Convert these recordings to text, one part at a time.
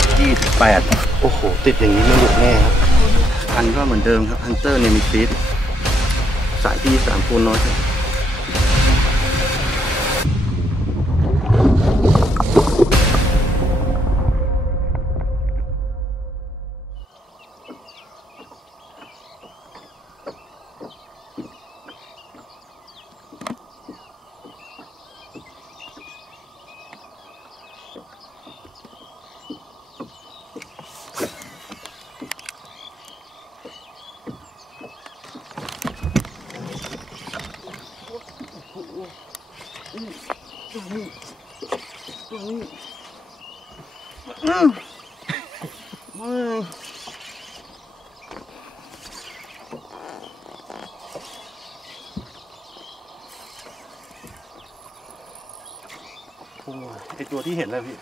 ดยี่สิบแปดโอ้โห ติดอย่างนี้ไม่หลุดแน่ครับอันก็เหมือนเดิมครับฮันเตอร์เนี่ยมีซีดสายที่สามคูณน้อย โอ้ยไอตัวที่เห็นแล้วพี่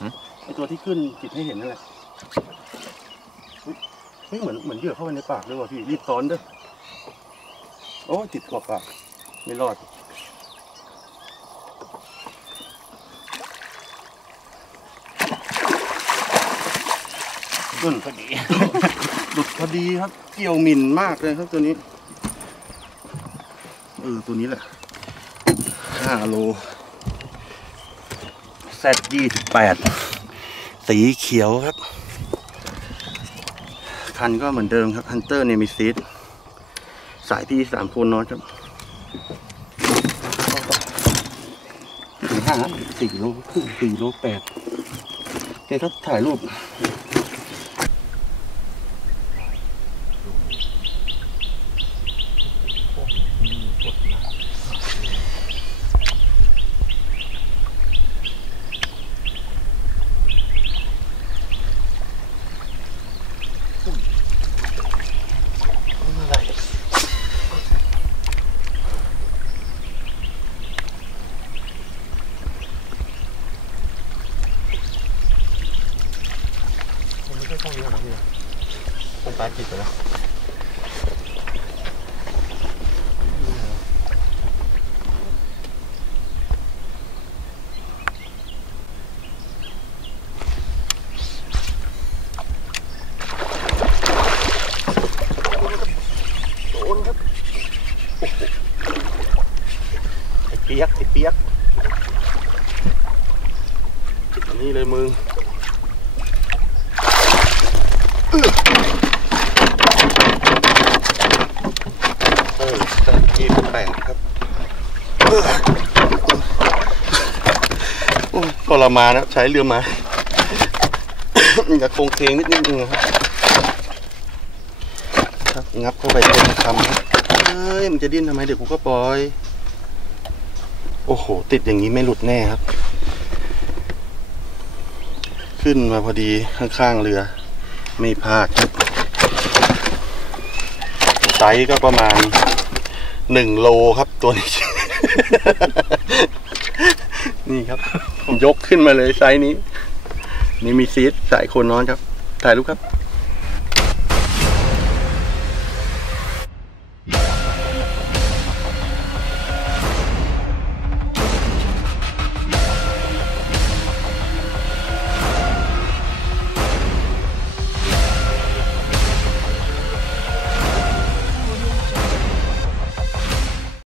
หืมไอตัวที่ขึ้นจิตให้เห็นนั่นแหละเฮ้ยเฮ้ยเหมือนเหมือนเหยื่อเข้าไปในปากด้วยว่ะพี่รีบซ้อนด้วยโอ้ยติดขอบปากไม่รอด ตุ่นพอดี หลุดพอดีครับ เกี่ยวหมิ่นมากเลยครับตัวนี้ เออ ตัวนี้แหละห้าโลแซดยี่สิบแปดสีเขียวครับ คันก็เหมือนเดิมครับฮันเตอร์เนี่ยมีซีดสายที่สามโคนนอนครับถึงห้าสี่โลครึ่งสี่โลแปดโอเคครับถ่ายรูป เป็นปลาจิตเหรอ โดนครับโอ้โหไอ้เปียกไอ้เปียกอันนี้เลยมึง ทรมานนะใช้เรือมาอยาโคงเคงนิดนึงนะครับครับงับเข้าไปเต็มคำครับเอ้ยมันจะดิ้นทำไมเดี๋ยวกูก็ปล่อย โอ้โห ติดอย่างนี้ไม่หลุดแน่ครับ ขึ้นมาพอดีข้างๆเรือ ไม่พลาดครับไซส์ก็ประมาณหนึ่งโลครับตัวนี้ นี่ครับ ผมยกขึ้นมาเลยไซส์นี้ นี่มีซีดสายโคนนอนครับ ถ่ายรูปครับ